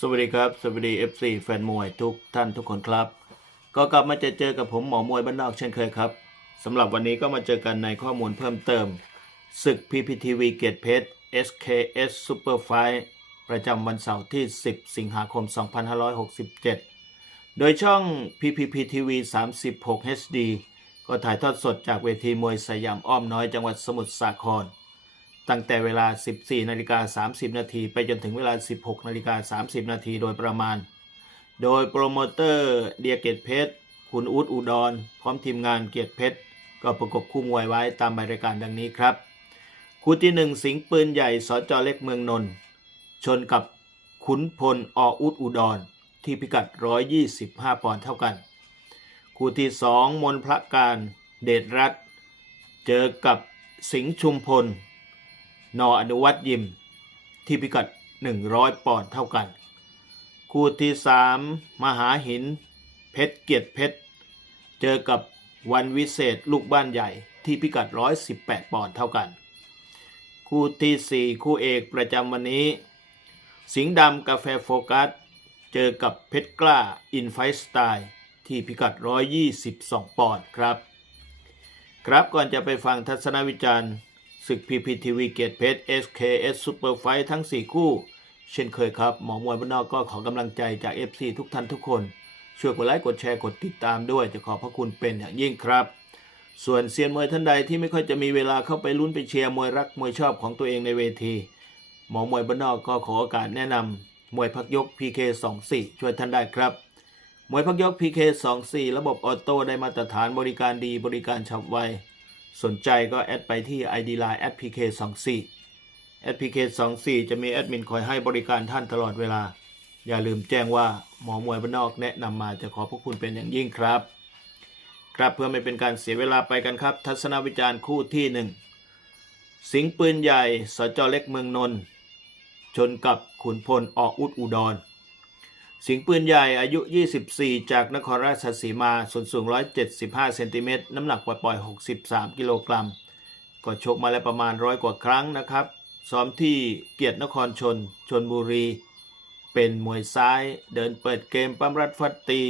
สวัสดีครับ สวัสดี FC แฟนมวยทุกท่านทุกคนครับ ก็กลับมาเจอเจอกับผมหมอมวยบ้านนอกเช่นเคยครับสำหรับวันนี้ก็มาเจอกันในข้อมูลเพิ่มเติม ศึก PPTV เกียรติเพชร SKS Super Fight ประจำวันเสาร์ที่ 10 สิงหาคม 2567 โดยช่อง PPPTV 36 HD ก็ถ่ายทอดสดจากเวทีมวยสยามอ้อมน้อยจังหวัดสมุทรสาคร ตั้งแต่เวลา 14นาฬิกา30 นาทีไปจนถึงเวลา 16นาฬิกา30 นาทีโดยประมาณ โดยโปรโมเตอร์เดียเกตเพชร คุณอูดอุดร พร้อมทีมงานเกียรติเพชร ก็ประกบคู่มวยไว้ตามรายการดังนี้ครับ คู่ที่ 1 สิงห์ปืนใหญ่สจเล็กเมืองนนท์ชนกับขุนพลออุดอุดร ที่พิกัด 125 ปอนด์เท่ากัน คู่ที่ 2 มนพระการเดชรัตเจอกับสิงห์ชุมพล นออนุวัตยิม ที่พิกัด 100 ปอนด์เท่ากัน คู่ที่ 3 มหาหิน เพชรเกียรติเพชร เจอกับวันวิเศษลูกบ้านใหญ่ที่พิกัด 118 ปอนด์เท่ากัน คู่ที่ 4 คู่เอกประจำวันนี้ สิงห์ดำกาแฟโฟกัส เจอกับเพชรกล้าอินไฟสไตล์ที่พิกัด 122 ปอนด์ครับ ครับก่อนจะไปฟังทัศนวิจารณ์ ศึก PPTV เกียรติเพชร SKS Super Fight ทั้ง 4 คู่ เช่นเคยครับ หมอมวยบ้านนอกก็ขอกำลังใจจาก FC ทุกท่านทุกคน ช่วยกดไลค์ กดแชร์ กดติดตามด้วย จะขอบพระคุณเป็นอย่างยิ่งครับ ส่วนเซียนมวยท่านใดที่ไม่ค่อยจะมีเวลาเข้าไปลุ้นไปเชียร์มวยรักมวยชอบของตัวเองในเวที หมอมวยบ้านนอกก็ขอโอกาสแนะนำมวยพักยก PK 24 ช่วยท่านได้ครับมวยพักยก PK 24 ระบบออโต้ได้มาตรฐานบริการดีบริการฉับไว สนใจก็แอดไปที่ ID Line @pk 24 @pk 24 จะมีแอดมินคอยให้บริการท่านตลอดเวลา อย่าลืมแจ้งว่าหมอมวยบ้านนอกแนะนำมาจะขอพระคุณเป็นอย่างยิ่งครับ ครับเพื่อไม่เป็นการเสียเวลาไปกันครับ ทัศนวิจารณ์คู่ที่หนึ่งสิงปืนใหญ่สจเล็กเมืองนนท์ชนกับขุนพลออุดอุดร สิงห์ปืนใหญ่อายุ 24 จากนครราชสีมาส่วนสูง 175 เซนติเมตรน้ำหนักปล่อยๆ63 กิโลกรัม ก็ชกมาแล้วประมาณร้อยกว่าครั้งนะครับ ซ้อมที่เกียรตินครชน ชนบุรี เป็นมวยซ้ายเดินเปิดเกมปั้มรัดฟัดตี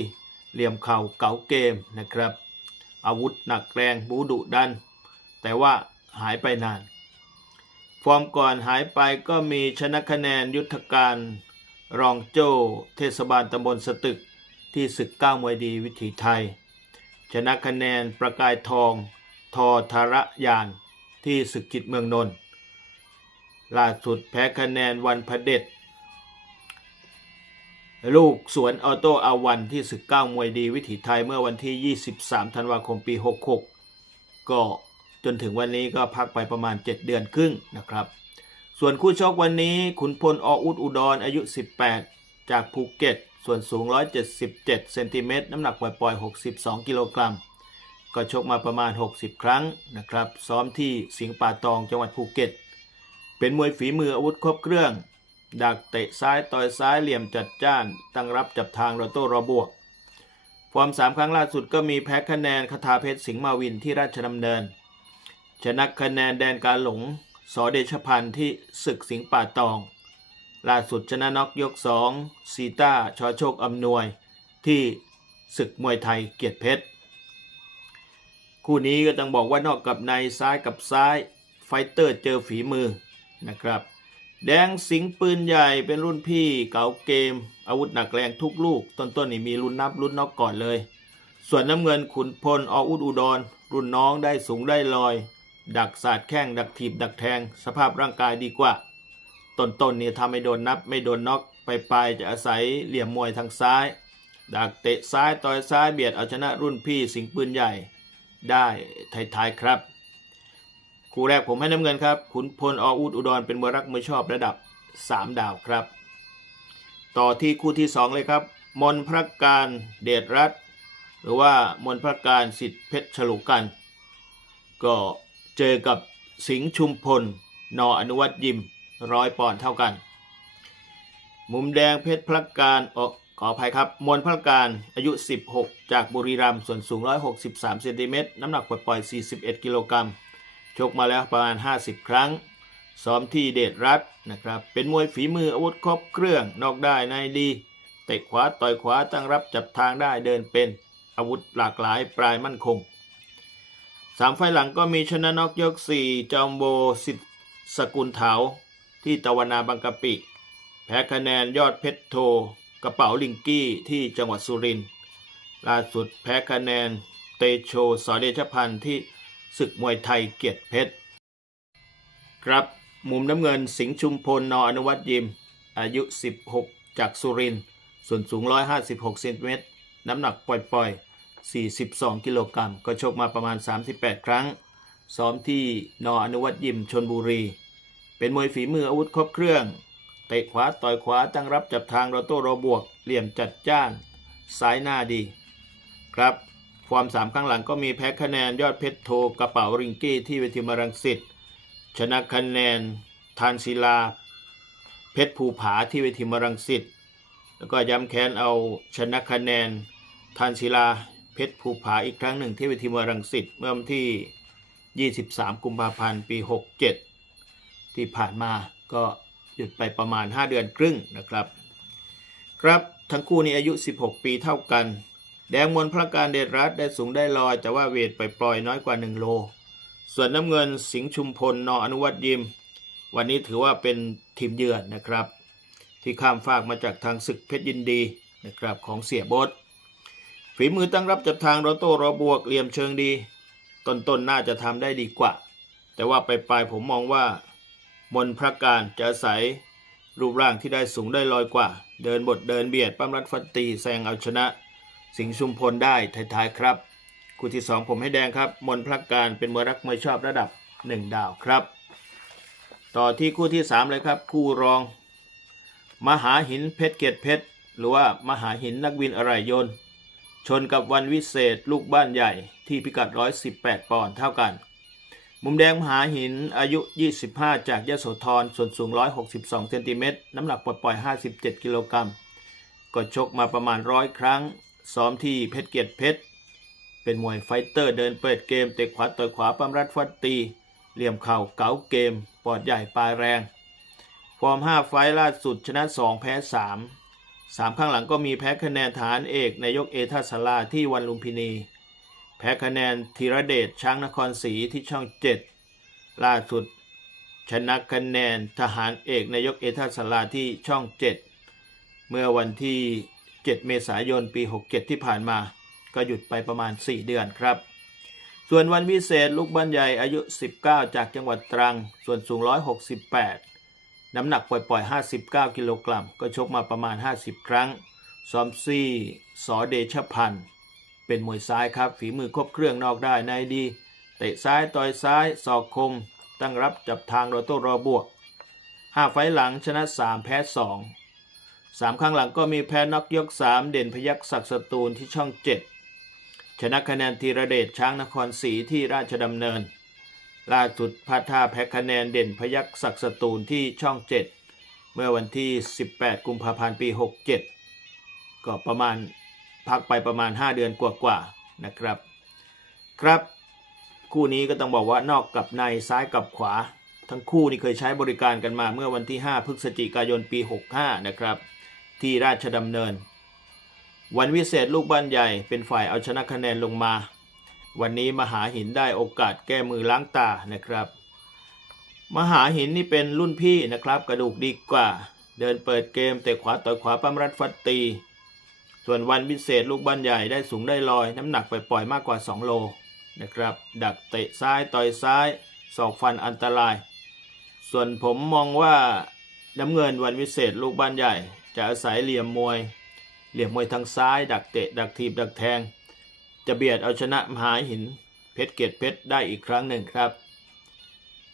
เหลี่ยมเข่าเก๋าเกมนะครับ อาวุธหนักแรงบูดุดัน แต่ว่าหายไปนาน ฟอร์มก่อนหายไปก็มีชนะคะแนนยุทธการ รองโจ้เทศบาลตำบลสตึกที่ศึกก้าวมวยดีวิถีไทย ชนะคะแนนประกายทอง ทอธารยาน ที่ศึกจิตเมืองนนท์ล่าสุดแพ้คะแนนวันพระเด็จลูกสวนออโต้อาวันที่ศึกก้าวมวยดีวิถีไทยเมื่อวันที่ 23 ธันวาคมปี 66 ก็จนถึงวันนี้ก็พักไปประมาณ 7 เดือนครึ่งนะครับ ส่วนคู่ชกวันนี้ขุนพลออุดอุดรอายุ 18 จากภูเก็ต ส่วนสูง 177 เซนติเมตร น้ำหนักปล่อยๆ 62 กิโลกรัม ก็ชกมาประมาณ 60 ครั้งนะครับ ซ้อมที่สิงห์ป่าตองจังหวัดภูเก็ต เป็นมวยฝีมืออาวุธครบเครื่อง ดักเตะซ้ายต่อยซ้ายเหลี่ยมจัดจ้าน ตั้งรับจับทางรอโต้รอบวก ฟอร์มสามครั้งล่าสุดก็มีแพ้คะแนนคาถาเพชรสิงห์มาวินที่ราชดำเนิน ชนะคะแนนแดนการหลง สอเดชพันธ์ที่ศึกสิงห์ป่าตอง ล่าสุดชนะน็อกยก2ซีต้าชอโชคอำนวย ที่ศึกมวยไทยเกียรติเพชร คู่นี้ก็ต้องบอกว่านอกกับในซ้ายกับซ้ายไฟเตอร์เจอฝีมือนะครับ แดงสิงปืนใหญ่เป็นรุ่นพี่เก่าเกม อาวุธหนักแรงทุกลูก ต้นๆนี่มีรุ่นนับรุ่นน็อกก่อนเลย ส่วนน้ำเงินขุนพลออุดอุดร รุ่นน้องได้สูงได้ลอย ดักสาดแข้งดักถีบดักแทง สภาพร่างกายดีกว่า ต้นๆนี่ทำไม่โดนนับไม่โดนน็อกไปปลายๆจะอาศัยเหลี่ยมมวยทางซ้าย ดักเตะซ้ายต่อยซ้ายเบียดเอาชนะรุ่นพี่สิงปืนใหญ่ได้ท้ายๆครับคู่แรกผมให้น้ำเงินครับขุนพลออุดอุดรเป็นมวยรักมวยชอบระดับ 3 ดาวครับ ต่อที่คู่ที่ 2 เลยครับ มนพระการเดชรัตหรือว่ามนพระการสิทธิเพชรฉลุกัน ก็ เจอกับสิงห์ชุมพล นออนุวัตยิมร้อยปอนด์เท่ากัน มุมแดงเพชรพระการออกขออภัยครับมนพระการอายุ 16 จากบุรีรัมย์ส่วนสูง 163 เซนติเมตรน้ำหนักปล่อยๆ41 กิโลกรัมชกมาแล้วประมาณ 50 ครั้ง ซ้อมที่เดชรัฐนะครับ เป็นมวยฝีมืออาวุธครบเครื่อง นอกได้ในดีเตะขวาต่อยขวาตั้งรับจับทางได้เดินเป็นอาวุธหลากหลายปลายมั่นคง สามไฟล์หลังก็มีชนะนอกยกสี่จอมโบสิทธิ์สกุลเถาที่ตะวันนาบางกะปิ แพ้คะแนนยอดเพชรโท กระเป๋าลิงกี้ที่จังหวัดสุรินทร์ล่าสุดแพ้คะแนนเตโชสอเดชพันธ์ที่ศึกมวยไทยเกียรติเพชร ครับมุมน้ำเงินสิงห์ชุมพลนออนุวัตยิม อายุ 16 จากสุรินทร์ส่วนสูง 156เซนติเมตรน้ำหนักปล่อยๆ 42 กิโลกรัม ก็ชกมาประมาณ 38 ครั้ง ซ้อมที่นออนุวัตยิมชนบุรี เป็นมวยฝีมืออาวุธครบเครื่อง เตะขวาต่อยขวาตั้งรับจับทางรอโต้รอบวก เหลี่ยมจัดจ้าน ซ้ายหน้าดี ครับความสามครั้งหลังก็มีแพ้คะแนนยอดเพชรโทกระเป๋าริงกี้ที่เวทีมารังสิต ชนะคะแนนทานศิลา เพชรภูผาที่เวทีมารังสิตแล้วก็ย้ำแค้นเอาชนะคะแนนทานศิลา เพชรภูผาอีกครั้งหนึ่งที่เวทีมรังสิตเมื่อวันที่ 23 กุมภาพันธ์ ปี 67 ที่ผ่านมาก็หยุดไปประมาณ 5 เดือนครึ่งนะครับ ครับทั้งคู่นี้อายุ 16 ปีเท่ากัน แดงมวลพระการเดชรัตน์ได้สูงได้ลอย แต่ว่าเวทไปปล่อยน้อยกว่า 1 โล ส่วนน้ำเงินสิงห์ชุมพลนออนุวัตยิม วันนี้ถือว่าเป็นทีมเยือนนะครับ ที่ข้ามฟากมาจากทางศึกเพชรยินดีนะครับของเสียโบด ฝีมือตั้งรับจับทางรอโต้รอบวกเหลี่ยมเชิงดี ต้นๆนน่าจะทำได้ดีกว่า แต่ว่าไปลายๆผมมองว่า มนพระการจะอาศัยรูปร่างที่ได้สูงได้ลอยกว่า เดินบทเดินเบียดปั้มรัดฟันตีแซงเอาชนะ สิงห์ชุมพลได้ท้ายๆครับ คู่ที่ 2 ผมให้แดงครับ มนพระการเป็นมวยรักมวยชอบระดับ 1 ดาวครับ ต่อที่คู่ที่ 3 เลยครับ คู่รอง มหาหินเพชรเกียรติเพชรหรือว่ามหาหินนักวินอะไรยนต์ ชนกับวันวิเศษลูกบ้านใหญ่ที่พิกัด 118 ปอนด์เท่ากัน มุมแดงมหาหินอายุ 25 จากยะโสธรส่วนสูง 162 เซนติเมตรน้ำหนักปล่อย 57 กิโลกรัมก็ชกมาประมาณร้อยครั้ง ซ้อมที่เพชรเกียรติเพชร เป็นมวยไฟเตอร์เดินเปิดเกม เตะขวาต่อยขวาปั้มรัดฟัดตี เหลี่ยมเข่าเก๋าเกม ปอดใหญ่ปลายแรง ฟอร์ม 5 ไฟล์ล่าสุดชนะ 2 แพ้ 3 3ข้างหลังก็มีแพ้คะแนนฐานเอกนายกเอทัสลาที่วันลุมพินี แพ้คะแนนธีรเดชช้างนครศรีที่ช่อง7ล่าสุด ชนะคะแนนทหารเอกนายกเอทัสลาที่ช่อง7เมื่อวันที่ 7 เมษายนปี 67 ที่ผ่านมา ก็หยุดไปประมาณ 4 เดือนครับ ส่วนวันวิเศษลูกบ้านใหญ่อายุ 19 จากจังหวัดตรัง ส่วนสูง 168 น้ำหนักปล่อยๆ 59 กิโลกรัม ก็ชกมาประมาณ 50 ครั้ง ซ้อมซี่สอเดชพันธ์เป็นมวยซ้ายครับ ฝีมือครบเครื่องนอกได้ในดี เตะซ้ายต่อยซ้ายศอกคม ตั้งรับจับทางรอโต้รอบวก 5 ไฟหลังชนะ 3 แพ้ 2 3ข้งหลังก็มีแพ้น็อกยก 3 เด่นพยักศักดิ์สตูลที่ช่อง 7 ชนะคะแนนธีระเดชช้างนครศรีที่ราชดำเนิน ล่าสุดพาท่าแพ้คะแนนเด่นพยักศักสตูลที่ช่อง 7 เมื่อวันที่ 18 กุมภาพันธ์ปี 67 ก็ประมาณพักไปประมาณ 5 เดือนกว่าๆนะครับ ครับ คู่นี้ก็ต้องบอกว่านอกกับในซ้ายกับขวา ทั้งคู่นี่เคยใช้บริการกันมาเมื่อวันที่ 5 พฤศจิกายนปี 65 นะครับ ที่ราชดำเนิน วันวิเศษลูกบ้านใหญ่เป็นฝ่ายเอาชนะคะแนนลงมา วันนี้มหาหินได้โอกาสแก้มือล้างตานะครับ มหาหินนี่เป็นรุ่นพี่นะครับ กระดูกดีกว่า เดินเปิดเกมเตะขวาต่อยขวาปั้มรัดฟัดตี ส่วนวันวิเศษลูกบ้านใหญ่ได้สูงได้ลอย น้ำหนักไปปล่อยมากกว่า 2 โลนะครับ ดักเตะซ้ายต่อยซ้ายศอกฟันอันตราย ส่วนผมมองว่าน้ำเงินวันวิเศษลูกบ้านใหญ่ จะอาศัยเหลี่ยมมวย เหลี่ยมมวยทางซ้าย ดักเตะดักทีบดักแทง จะเบียดเอาชนะมหาหินเพชรเกตเพชรได้อีกครั้งหนึ่งครับ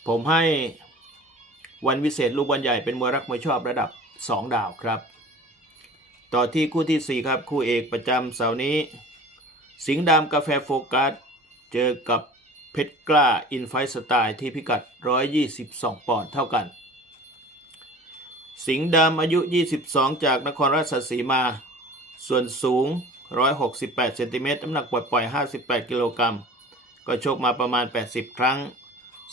ผมให้วันวิเศษลูกบ้านใหญ่เป็นมวยรักมวยชอบระดับ 2 ดาวครับ ต่อที่คู่ที่ 4 ครับ คู่เอกประจำเสาร์นี้ สิงห์ดำกาแฟโฟกัส เจอกับเพชรกล้าอินไฟสไตล์ที่พิกัด 122 ปอนด์เท่ากัน สิงห์ดำอายุ 22 จากนครราชสีมา ส่วนสูง 168เซนติเมตรน้ำหนักปล่อยๆ58 กิโลกรัม ก็ชกมาประมาณ 80 ครั้ง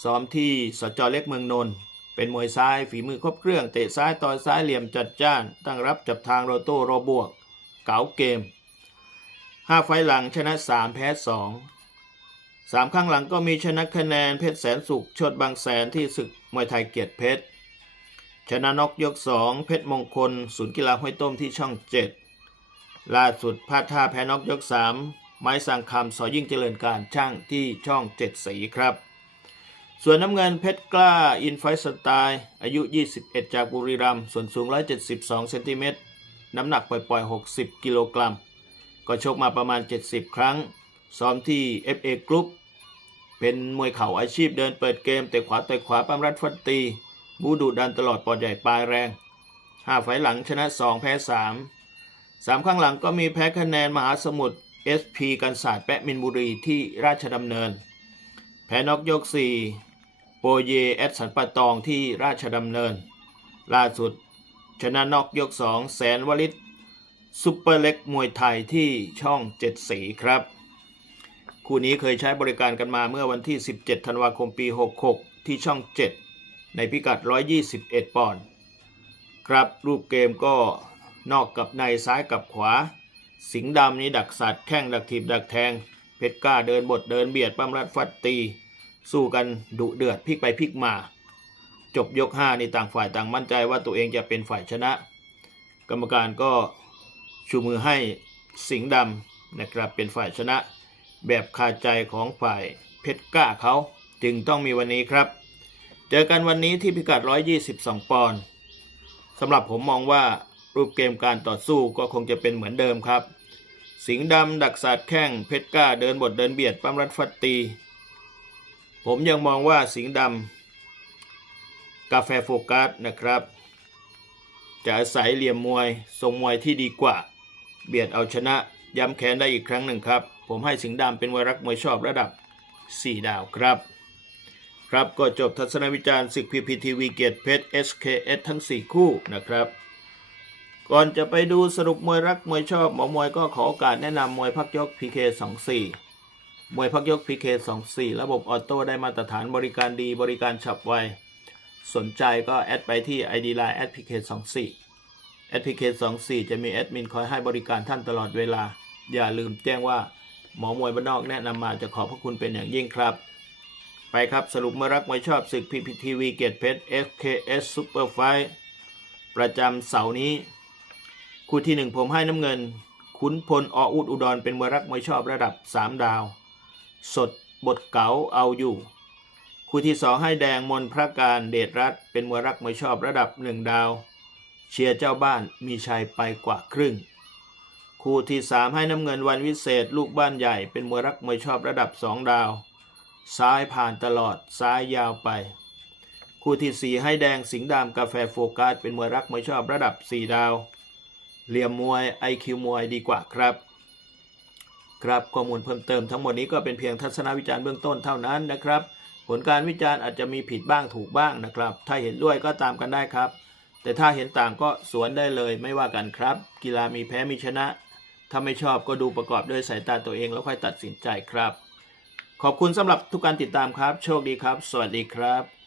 ซ้อมที่สจเล็กเมืองนนท์ เป็นมวยซ้ายฝีมือครบเครื่อง เตะซ้ายต่อยซ้ายเหลี่ยมจัดจ้าน ตั้งรับจับทางโรโต้โรบวก เก๋าเกม 5 ไฟหลังชนะ 3 แพ้ 2 3 ข้างหลังก็มีชนะคะแนนเพชรแสนสุขชดบางแสนที่ศึกมวยไทยเกียรติเพชร ชนะนกยก 2 เพชรมงคล ศูนย์กีฬาห้วยต้มที่ช่อง 7 ล่าสุดพลาดท่าแพ้นกยก 3 ไม้สั่งคำสอยิ่งเจริญการช่างที่ช่อง 7 สีครับ ส่วนน้ำเงินเพชรกล้าอินไฟสไตล์อายุ 21 จากบุรีรัมย์ส่วนสูง 172 เซนติเมตร น้ำหนักปล่อยๆ 60 กิโลกรัม ก็ชกมาประมาณ 70 ครั้ง ซ้อมที่ FA Group เป็นมวยเข่าอาชีพเดินเปิดเกมแต่ขวาต่อยขวาปั้มรัดฟันตี บูดุดันตลอดปอดใหญ่ปลายแรง 5 ไฟหลังชนะ 2 แพ้ 3 3ข้างหลังก็มีแพ้คะแนนมหาสมุทร SP กันศาสตร์แปะมินบุรีที่ราชดำเนิน แพ้นอกยก 4 โปเยแอดสันปะตองที่ราชดำเนิน ล่าสุดชนะนอกยก 2 แสนวลิตซุปเปอร์เล็กมวยไทยที่ช่องเจ็ดสีครับ คู่นี้เคยใช้บริการกันมาเมื่อวันที่ 17 ธันวาคมปี 66 ที่ช่อง 7 ในพิกัด 121 ปอนด์ครับรูปเกมก็ นอกกับในซ้ายกับขวา สิงห์ดำนี้ดักสัตว์แข้งดักถีบดักแทง เพชรกล้าเดินบทเดินเบียดปั้มรัดฟัดตี สู้กันดุเดือดพลิกไปพลิกมา จบยก5นี่ต่างฝ่ายต่างมั่นใจว่าตัวเองจะเป็นฝ่ายชนะ กรรมการก็ชูมือให้สิงห์ดำนะครับเป็นฝ่ายชนะ แบบคาใจของฝ่ายเพชรกล้าเขาจึงต้องมีวันนี้ครับ เจอกันวันนี้ที่พิกัด 122 ปอนด์สำหรับผมมองว่า รูปเกมการต่อสู้ก็คงจะเป็นเหมือนเดิมครับ สิงห์ดำดักสาดแข้งเพชรกล้าเดินบทเดินเบียดปั้มรัดฟัดตี ผมยังมองว่าสิงห์ดำกาแฟโฟกัสนะครับ จะอาศัยเหลี่ยมมวย ทรงมวยที่ดีกว่า เบียดเอาชนะย้ำแค้นได้อีกครั้งหนึ่งครับ ผมให้สิงห์ดำเป็นวรักมวยชอบระดับ 4 ดาวครับครับก็จบทัศนวิจารณ์ศึกพีพีทีวีเกียรติเพชร SKS ทั้ง 4 คู่นะครับ ก่อนจะไปดูสรุปมวยรักมวยชอบหมอมวยก็ขอโอกาสแนะนำมวยพักยก PK 24มวยพักยก PK 24ระบบออโต้ได้มาตรฐานบริการดีบริการฉับไว สนใจก็แอดไปที่ ID Line แอด PK 24แอด PK 24จะมีแอดมินคอยให้บริการท่านตลอดเวลา อย่าลืมแจ้งว่าหมอมวยบ้านนอกแนะนำมาจะขอบพระคุณเป็นอย่างยิ่งครับ ไปครับสรุปเมื่อรักมวยชอบศึก PPTV เกียรติเพชร SKS Super Fight ประจำเสาร์นี้ คู่ที่หนึ่งผมให้น้ำเงิน ขุนพลออุดอุดรเป็นมวยรักมวยชอบระดับ 3 ดาว สดบทเก๋าเอาอยู่ คู่ที่สองให้แดงมนพระการเดชรัตนเป็นมวยรักมวยชอบระดับ 1 ดาว เชียร์เจ้าบ้านมีชัยไปกว่าครึ่ง คู่ที่สามให้น้ำเงินวันวิเศษ ลูกบ้านใหญ่เป็นมวยรักมวยชอบระดับ 2 ดาว ซ้ายผ่านตลอดซ้ายยาวไป คู่ที่สี่ให้แดงสิงห์ดำกาแฟโฟกัสเป็นมวยรักมวยชอบระดับ 4 ดาว เหลี่ยมมวย IQ มวยดีกว่าครับ ครับข้อมูลเพิ่มเติมทั้งหมดนี้ก็เป็นเพียงทัศนวิจารณ์เบื้องต้นเท่านั้นนะครับ ผลการวิจารณ์อาจจะมีผิดบ้างถูกบ้างนะครับ ถ้าเห็นด้วยก็ตามกันได้ครับ แต่ถ้าเห็นต่างก็สวนได้เลยไม่ว่ากันครับ กีฬามีแพ้มีชนะ ถ้าไม่ชอบก็ดูประกอบด้วยสายตาตัวเองแล้วค่อยตัดสินใจครับ ขอบคุณสำหรับทุกการติดตามครับ โชคดีครับ สวัสดีครับ